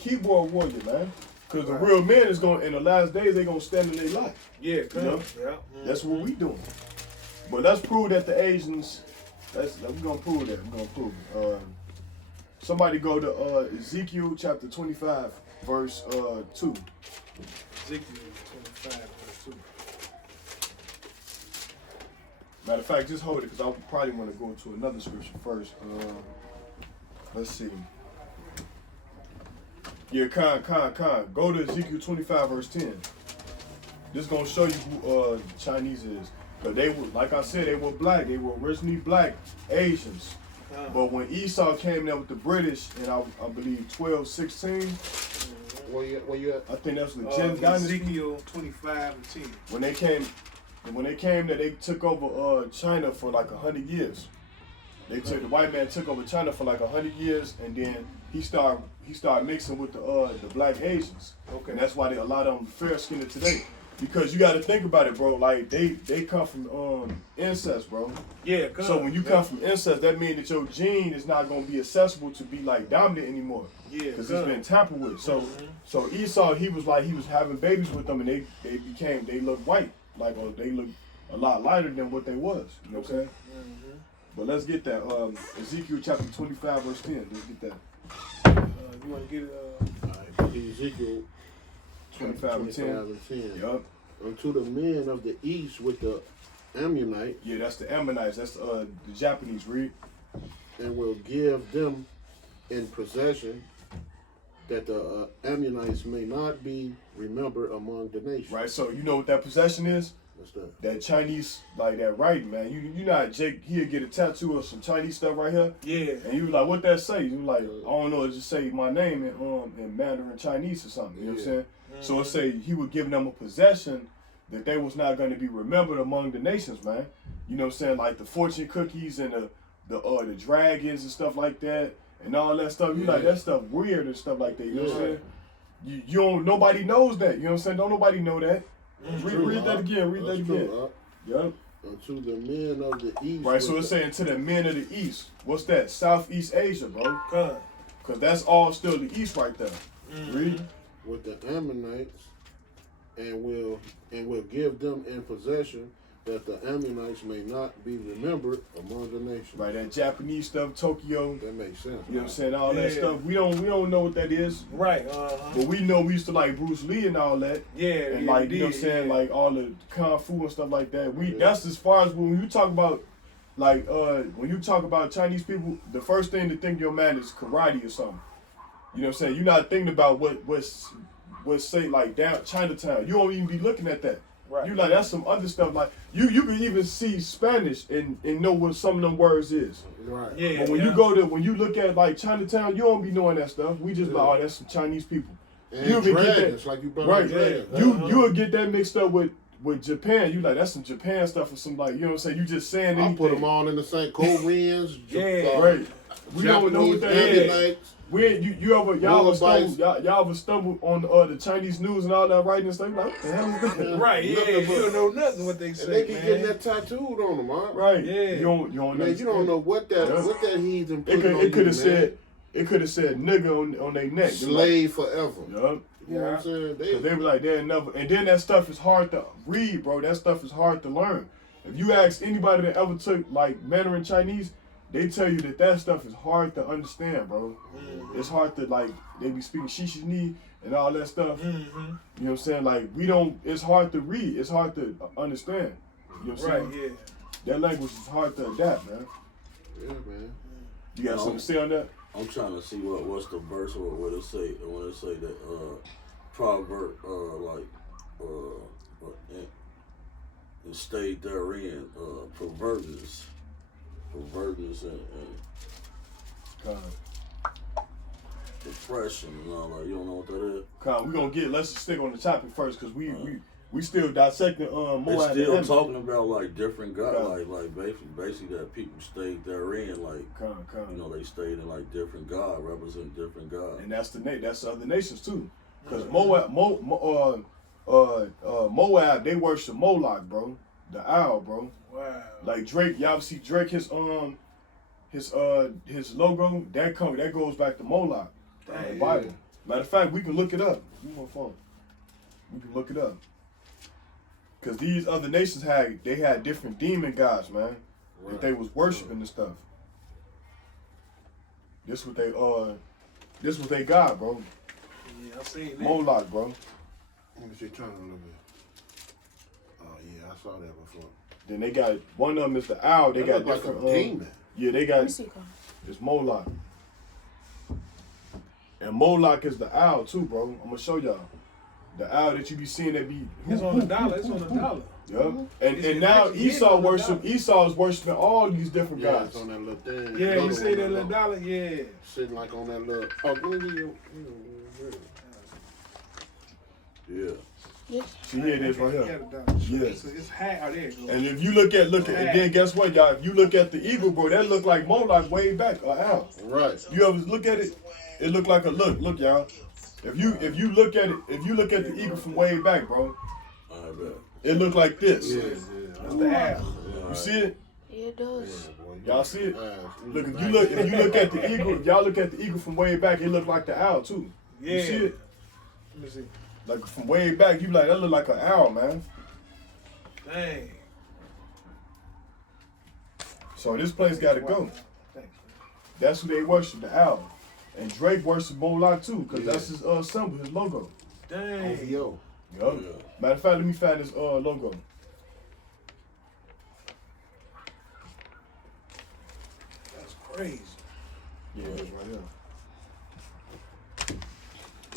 keyboard warrior, man. Because the real men is going, in the last days, they going to stand in their life. Yeah, you know? Yeah. That's what we doing. But let's prove that the Asians, we're going to prove that. We're going to prove it. Somebody go to Ezekiel chapter 25, verse 2. Ezekiel 25, verse 2. Matter of fact, just hold it because I probably want to go into another scripture first. Let's see. Yeah, Khan. Go to Ezekiel 25, verse 10. This gonna show you who Chinese is. Because they were, like I said, they were black. They were originally black Asians. But when Esau came there with the British in, I believe, 1216. Where you at? I think that's the Jin Dynasty. Ezekiel 25 and 10. When they came there, they took over China for like 100 years. The white man took over China for like 100 years, and then he started mixing with the black Asians. Okay. And that's why a lot of them fair skinned today. Because you got to think about it, bro. Like they come from incest, bro. Yeah. So when you come from incest, that means that your gene is not gonna be accessible to be like dominant anymore. Yeah. Because it's been tampered with. So so Esau, he was having babies with them, and they look white, like they look a lot lighter than what they was. You know what I'm saying? But let's get that. Ezekiel chapter 25, verse 10. Let's get that. You want to get it? All right, Ezekiel 25 and 10. Yup. Unto the men of the east with the Ammonites. Yeah, that's the Ammonites. That's the Japanese. Read. And will give them in possession, that the Ammonites may not be remembered among the nations. Right. So you know what that possession is? What's that? That Chinese, like that writing, man. You know how Jake, he'll get a tattoo of some Chinese stuff right here. Yeah. And you was like, what that say? You like, I don't know, it just say my name in Mandarin Chinese or something. You know what I'm saying? So it say he would give them a possession that they was not going to be remembered among the nations, man. You know what I'm saying? Like the fortune cookies and the dragons and stuff like that and all that stuff. You like that stuff weird and stuff like that. You know what I'm saying? You don't. Nobody knows that. You know what I'm saying? Don't nobody know that. Read that again. Read that again. Yep. Unto the men of the east. Right, so it's saying to the men of the east. What's that? Southeast Asia, bro. Because that's all still the east right there. Read. With the Ammonites, and will give them in possession, that the Ammonites may not be remembered among the nations. Right, that Japanese stuff, Tokyo. That makes sense. You know what I'm saying? All that stuff. We don't know what that is. Right. But we know we used to like Bruce Lee and all that. Yeah. And like, you know what I'm saying? Like all the Kung Fu and stuff like that. That's as far as when you talk about, like, when you talk about Chinese people, the first thing to think your man is karate or something. You know what I'm saying? You're not thinking about what's say like down Chinatown. You don't even be looking at that. Right. You like that's some other stuff. Like you can even see Spanish and know what some of them words is. Right. Yeah. But when you look at like Chinatown, you don't be knowing that stuff. We just like, oh, that's some Chinese people. And You'll be get dragons, that like you brought right. Dragons. You will get that mixed up with Japan. You like that's some Japan stuff or some like you know what I'm saying. You just saying anything. I put them all in the same Koreans. Right. We don't know what that is. Y'all ever stumbled on the Chinese news and all that writing and stuff? Like, what the hell is that? Right, yeah. You don't know nothing what they say. And they keep getting that tattooed on them, huh? Right. Yeah. You don't know what that heathen put on it could have you, said it could have said nigga on their neck. Slave forever. Yup. You know what I'm saying? They were like, they'll never. And then that stuff is hard to read, bro. That stuff is hard to learn. If you ask anybody that ever took like Mandarin Chinese, they tell you that stuff is hard to understand, bro. It's hard to like. They be speaking Shishini and all that stuff. You know what I'm saying? Like it's hard to read. It's hard to understand. You know what I'm saying? Yeah. That language is hard to adapt, man. Yeah, man. You got something to say on that? I'm trying to see what's the verse or what it say when it say that proverb and stayed therein pervertness and depression and all that. You don't know what that is? We're gonna let's just stick on the topic first because we still dissecting Moab. They still talking about like different God, like basically that people stayed therein, like you know, they stayed in like different God, represent different God. And that's that's the other nations too. Because Moab, they worship Moloch, bro. The owl, bro. Wow. Like Drake, y'all see Drake his logo, that goes back to Moloch. The Bible. Matter of fact, we can look it up. You want phone? We can look it up. Cause these other nations had different demon gods, man. Right. That they was worshiping and stuff. This what they got, bro. Yeah, I'm saying that. Moloch, bro. Let me see, turn a little bit. Oh yeah, I saw that before. Then they got one of them is the owl. They got That look different. like a demon. Yeah, they got. It's Moloch. And Moloch is the owl too, bro. I'm gonna show y'all. The owl that you be seeing that be. It's on the dollar. It's on the dollar. Yeah. And now Esau is worshiping all these different Yeah, gods. it's on that little thing. Yeah, you see that little little dollar? Yeah. sitting like on that little. Oh, give me your. Yeah. See, here it is right here. Yeah. Yeah. It's high out there. And if you look at, and then guess what, y'all? If you look at the eagle, bro, that look like Moloch way back, or owl. Right. You ever look at it? It look like a look, y'all. If you look at it, if you look at the eagle from way back, bro, I bet. it look like this. Yeah, That's the owl. You see it? Yeah, it does. Y'all see it? Look, if you look at the eagle, if y'all look at the eagle from way back, it look like the owl too. Yeah. You see it? Let me see. Like from way back, you like that look like an owl, man. Dang. So this place gotta go. Thanks. That's who they worship, the owl. And Drake worship Moloch too, cause Yeah. that's his symbol, his logo. Dang. Yo. Yup. Yeah. Matter of fact, let me find his logo. That's crazy. Yeah, it's right here.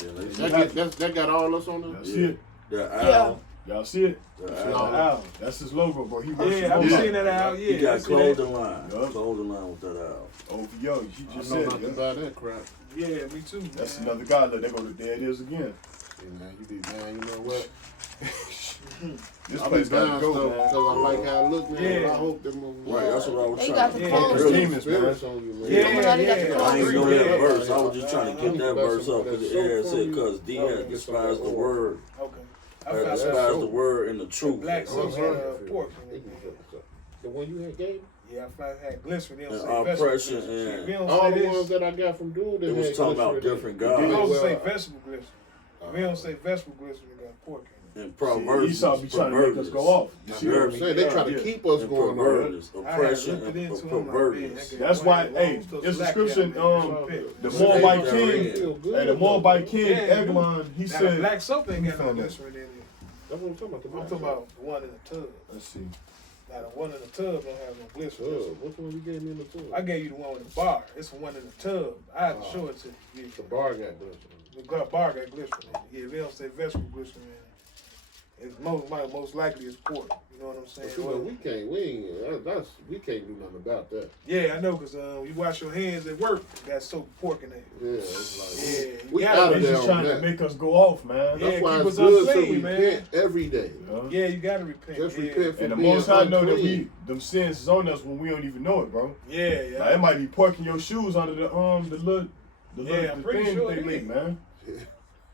Yeah, That got all us on there? Y'all see it? the owl. Y'all see it? The The owl. owl. That's his logo, bro. He worship Yeah, I've Moloch. seen that owl. Yeah. He got I see clothing line. Yup. Clothing line with that owl. OVO, he I just know said nothing it. about that crap. that. Yeah, me too. That's man. another guy. Look, they go to there it is again. Yeah, man, you be man, you know what? This I be place gotta buying go, stuff man. because I like how it look, man. Yeah. I hope them Right, that's what I was They trying got to the Yeah. clothes. There's too. demons, man. spirits on you, man. Yeah, Everybody got the yeah. clothes. I ain't know Yeah. that verse. I was just trying to get that verse up because the air said, because D Oh, had get despised some the oil. word, Okay. I had found that. despised the word and the The truth. black Oh, sauce sorry. had pork in it. The one you had gave? Yeah, I found had glycerin. They don't And say vegetable oppression glycerin. and- We don't All say the ones this. that I got from dude, they It was had talking about glycerin in different it. gods. We Yeah, don't well, say vegetable glycerin. We don't say vegetable glycerin. We got pork in it. And See, perverseness. Esau be trying to make us go off. You see You know what what I'm saying? They try to keep us And going on. perverseness, I had oppression, looked it and into them, like, perverseness. man, That's why, hey, it's a scripture, the Moabite king, hey, the Moabite king, Yeah, Eglon, he Now, the said, black soap ain't got no Found that. glycerin in it. That's what I'm talking about. I'm talking about the one in the tub. let's see. Now, the one in the tub don't have no glycerin. Which one you gave me in the tub? I gave you the one with the bar. It's the one in the tub. I had to show it to you. The bar got glycerin. The bar got glycerin in it. Yeah, they don't say vegetable glycerin in it. It's most likely it's pork. You know what I'm saying? But you know, we can't do nothing about that. Yeah, I know, because you wash your hands at work, got soap pork in there. Yeah, it's like Yeah, you we gotta- out They of there just on trying to that. make us go off, man. Yeah, That's why keep it's us good to unclean, man. repent every day. Yeah, you gotta repent. Just yeah. repent for And the being most I know that unclean. them sins is on us when we don't even know it, bro. Yeah, yeah. Like, it might be pork in your shoes under the little Yeah, I'm pretty thing sure they it make, is. man.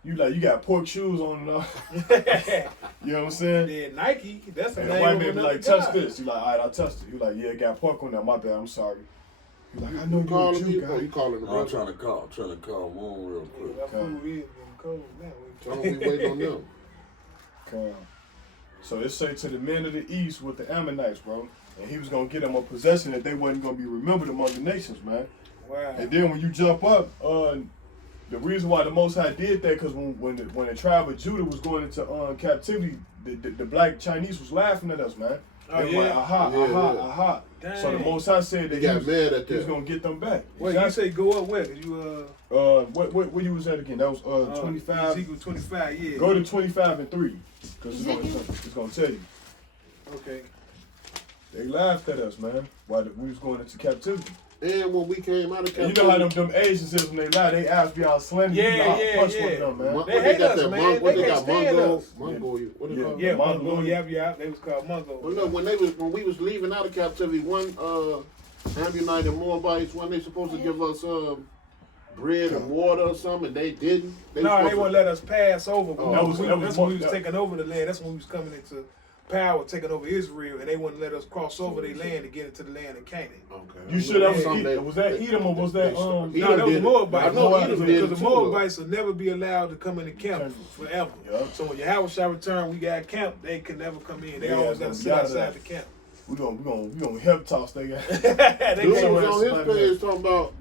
You got pork shoes on and all. You know what I'm saying? Then Nike, that's a And name the white of man be another like, touch God. this. You like, all right, I'll touch it. You like, yeah, it got pork on there. My bad, I'm sorry. You like, I know You you a calling Jew people? guy. You calling the I'm brother? trying to call Moon real Yeah, quick. that food is getting cold now. Tell them we waiting on them. Come. So it say to the men of the east with the Ammonites, bro. And he was going to get them a possession that they wasn't going to be remembered among the nations, man. Wow. And then when you jump up, the reason why the Most High did that, because when the tribe of Judah was going into captivity, the black Chinese was laughing at us, man. Oh, They yeah? were like, aha, Yeah, aha, yeah. aha. So the Dang. Most High said that They got mad at he was that. going to get them back. Wait, you say go up where? 'Cause you, What you was at again? That was 25. Ezekiel 25, yeah. Go to 25 and 3, because it's gonna tell you. Okay. They laughed at us, man, while we was going into captivity. And when we came out of And captivity, you know how them Asians is when they lie, they ask me all slender. Yeah, you know, I yeah, punch yeah. one of them, man. what They they hate got us, that man. What They they got can't stand Mongo, us. Mongo, what they Yeah. call it? Yeah, Mongo. Mongo, yeah. They was called Mongo. Well, look, when we was leaving out of captivity, one Ammonite and Moabites, when they supposed to give us bread and water or something, and they didn't. No, they wouldn't let us pass over. Oh, that was- that's that was when we was that- taking over the land. That's when we was coming into power taking over Israel, and they wouldn't let us cross over their land to get into the land of Canaan. Okay. You sure that was Edom? Was that Edom or was that No, that was the Moabites. I know Edom did because the Moabites will never be allowed to come in the camp forever. Yep. So when Yahweh shall return, we got camp. They can never come in. They Yeah, always got to sit outside the camp. We gonna hip toss they got. Dude was on his page talking about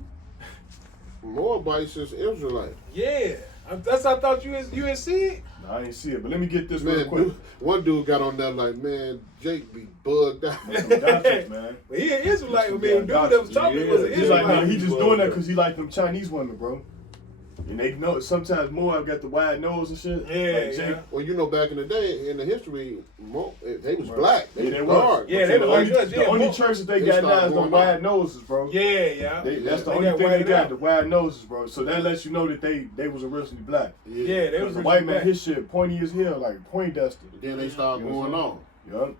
Moabites is Israelite. Yeah, that's I thought you didn't see it. No, I ain't see it, but let me get this Man, real quick. one dude got on that like, man, Jake be bugged out. Gotchas, man. But he an Israelite. I mean, dude that was talking was an He's like, Israelite. man, he just doing that because he like them Chinese women, bro. And they know sometimes Moab got the wide nose and shit. Yeah, like Jake. yeah. Well, you know, back in the day, in the history, they was black. Yeah, they was was. dark. Yeah, they the were only, like us, the yeah, only Mo- churches they they got now started is the going wide out. noses, bro. Yeah. That's the They only got thing they whited got, out. the wide noses, bro. So that lets you know that they was originally black. Yeah, they was The white man, black. his shit pointy as hell, like Poindexter. Then they started going on. Yup.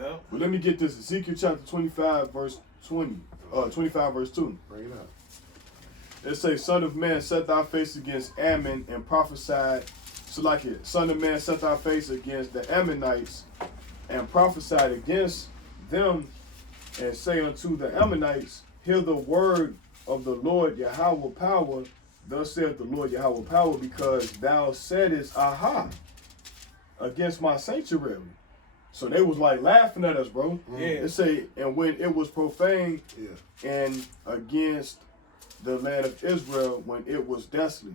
Yeah. But let me get this. Ezekiel chapter 25, verse 20. 25, verse 2. Bring it up. It says, Son of man, set thy face against Ammon and prophesied. So like it, Son of man, set thy face against the Ammonites and prophesied against them and say unto the Ammonites, hear the word of the Lord Yahweh power. Thus saith the Lord Yahweh power, because thou saidest, aha, against my sanctuary. So they was like laughing at us, bro. Yeah. It say, and when it was profane Yeah. and against the land of Israel when it was desolate.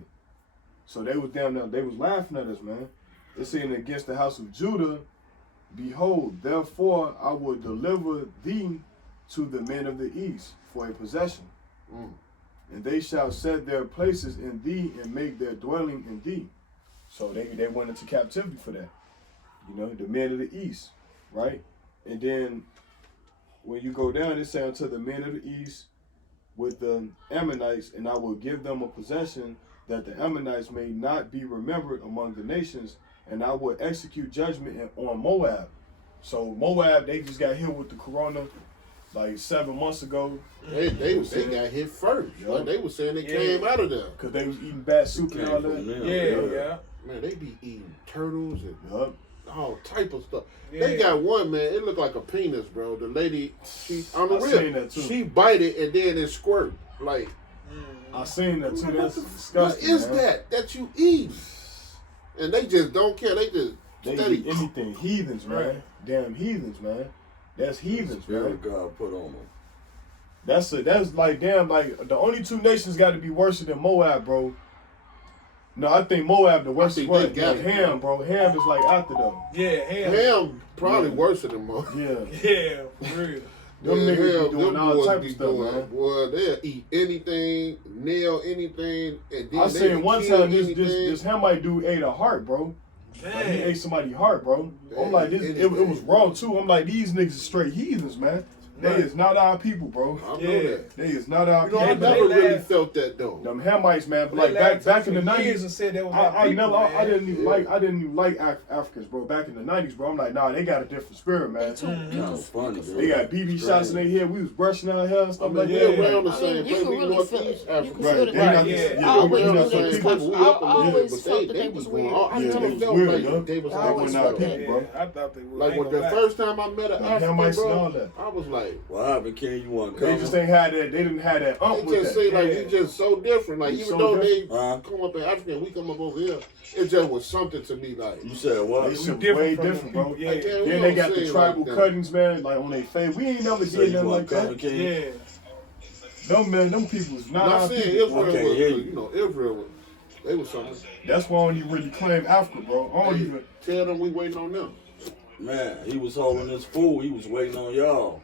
So they was down there, they was laughing at us, man. It's saying against the house of Judah, behold, therefore I will deliver thee to the men of the east for a possession. And they shall set their places in thee and make their dwelling in thee. So they went into captivity for that. You know, the men of the east, right? And then when you go down, it says unto the men of the east with the Ammonites, and I will give them a possession that the Ammonites may not be remembered among the nations, and I will execute judgment on Moab. So Moab, they just got hit with the corona like 7 months ago. They got hit first. Yup. Like they was saying they came out of there. Because they was eating bad soup and all Came that. from them. Yeah. Man, they be eating turtles and Yup. all type of stuff. Yeah. They got one, man, it looked like a penis, bro. The lady, she on the I seen real, that too. she bite it and then it squirt. Like, I seen that too. That's what disgusting. is man. that you eat? And they just don't care. They just They steady. eat anything. Heathens, man. Right. Damn heathens, man. That's heathens, Spirit man. God put on them. That's like damn, like the only two nations got to be worse than Moab, bro. No, I think Moab the worst. I think What? they got Like it, Ham, bro. Ham is like after them. Yeah, hell. Ham probably worse than them. Yeah. Yeah, for real. Them niggas be doing all boys type be of stuff, doing, man. boy, they'll eat anything, nail anything, and then I they seen one kill time this anything. Hamite dude ate a heart, bro. Like, he Dang. ate somebody's heart, bro. I'm like, this. It was wrong too. I'm like, these niggas is straight heathens, man. They Right. is not our people, bro. I know Yeah. that. They is not our You know, I people. they never really laugh. felt that though. Them Hamites, man. But They like laughed back in the for years 90s, and said that was our I people, never, I man. didn't even Yeah. I didn't even like Africans, bro. Back in the 90s, bro. I'm like, nah, they got a different spirit, man. Kind of funny, dude. They got BB shots in their head. We was brushing our hair and I stuff mean, like they're that. around the I same mean, you place. can We really Northeast feel- you Africa. can Right, feel they the got Right, this- yeah. I they always got around some the same people- place. We up a I little bit, always but felt that they they be was going weird. all- I Yeah, never they was felt weird, like huh? they was I They always were not felt people, that. bro. I thought they were. Like I when ain't the gonna lie. first time I met an Like African, Hamites and bro, all that. I was like, What happened, King? You want to They come? just ain't had that. They didn't have that they with just that. say like Yeah. we just so different. Like We even so though different. they come up in Africa and we come up over here, it just was something to me. Like You said what? They shit different way from different, them bro. people. Yeah. Like, damn, we Then they don't got say the it tribal like that. cuttings, man, like on their face. We ain't never So did you nothing want like to come, that. King? Yeah. Them man, them people was not I'm our not saying people. Israel I can't was, hear you know, Israel was, they was something. That's why I don't even really claim Africa, bro. I don't Hey, even. tell them we waiting on them. Man, he was holding his food. He was waiting on y'all.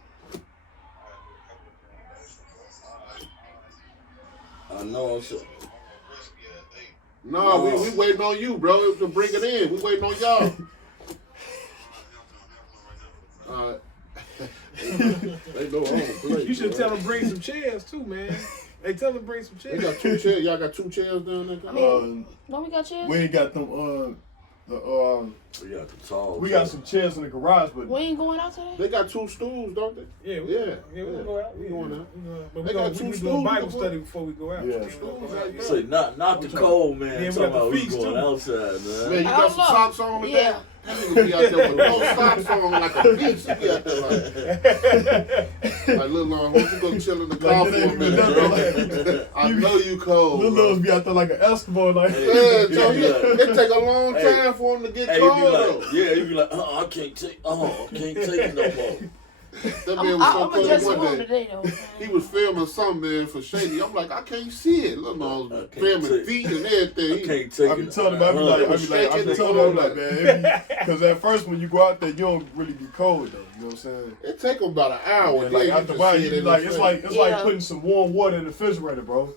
I know. No, we waiting on you, bro, to bring it in. We waiting on y'all. They know I don't play. You should bro. tell them bring some chairs too, man. They tell them bring some They chairs. got 2 chairs. Y'all got 2 chairs down there. No, we got chairs. We ain't got them. We got the tall. We got some chairs in the garage, but We ain't going out today. They got 2 stools, don't they? Yeah, Yeah, we're gonna go out. We going out. But They we got gonna 2 we do a stools Bible before. study before we go out. Yeah. We ain't gonna go out yet. Say not the cold man. Yeah, we Talking got the about we feast, going too. outside, Man, man. you I got don't some know. socks on today? Yeah. That nigga be out there with no socks on like a beach. He be out there like Lil Long, won't you go chill in the car for a minute? I know you cold. Lil Lil's be out there like an Eskimo, like. Yeah, Joe, it take a long time for him to get cold though. Yeah, he be like, I can't take it no more. That man was so I'm cold just one home day. today though. He was filming something, man, for Shady. I'm like, I can't see it. Lil Long was filming feet and everything. I can't take it. I be telling him, I be telling him, like, man, because at first when you go out there, you don't really be cold though. You know what I'm saying? It take him about an hour. And like after a while, you be like, it's like putting some warm water in the refrigerator, bro.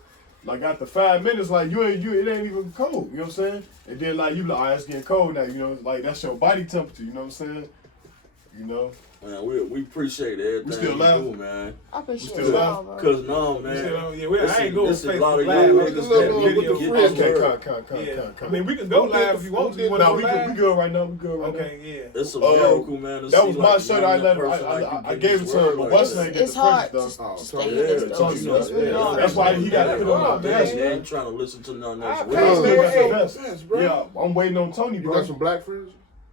Like after 5 minutes, like it ain't even cold. You know what I'm saying? And then like you be like, all right, it's getting cold now. You know, like that's your body temperature. You know what I'm saying? You know. Man, we appreciate everything We still you live? do, man. I appreciate still it all, bro. Cause no, man. I ain't going this to is a lot of Facebook young Live. niggas Look, that look, need with to the get fridge. this word. I mean, we can go live if you want to. You want to No, go we live? good right now. We good right now. Okay, yeah. It's a miracle, man. To That see, was my like, shirt. young I let person like you I get gave it this to word him. like What's that. name? Get It's the hard purchase to done. stay in Yeah, this stuff. Tony, It's really hard. That's why he got to put on my Man, vest. you ain't trying to listen to nothing else. I Still paid got for the it. vest. Yeah, I'm waiting on Tony, You bro. got some black friends?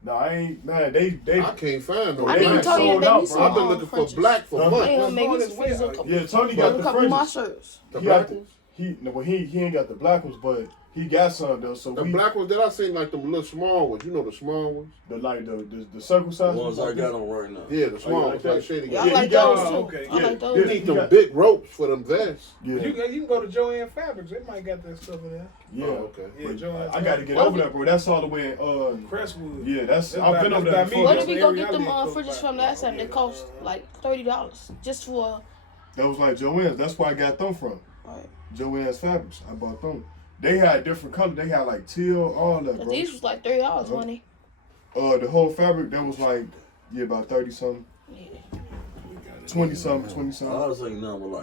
No, I ain't. Man, they. I can't find no I They need to black. tell you sold that out, me bro. some I've been looking for Frenchies. black for Huh? months. They gonna make me Going some Frenchies. this way. Yeah, Tony Got got a the couple of my fringes. shirts. The He black got the, ones? he ain't got the black ones, but he got some though. So The we black ones that I seen like the little small ones. You know the small ones? the circle The size ones I like got this. on right now. Yeah, the small like ones that? like Shady Yeah, got. I like he got- those too. okay. I like Yeah, those. You yeah. need He them got- big ropes for them vests. Yeah, You can go to Joanne Fabrics. They might got that stuff in there. yeah. Oh, okay. Yeah, But Joanne. I got to get What over we- that, bro. That's all the way in. Crestwood. Yeah, That's I've been by- over that's there by me. before. Where That's did we the go area get I them live close fridges by. from last time? They cost like $30 just for. That was like Joanne's. That's where I got them from. Right. Joanne's Fabrics. I bought them. They had different colors. They had like teal, all that, Cause bro. these was like $30, Oh. money. The whole fabric that was like about 30 something, Yeah. 20 something, 20 I something. was saying nothing but like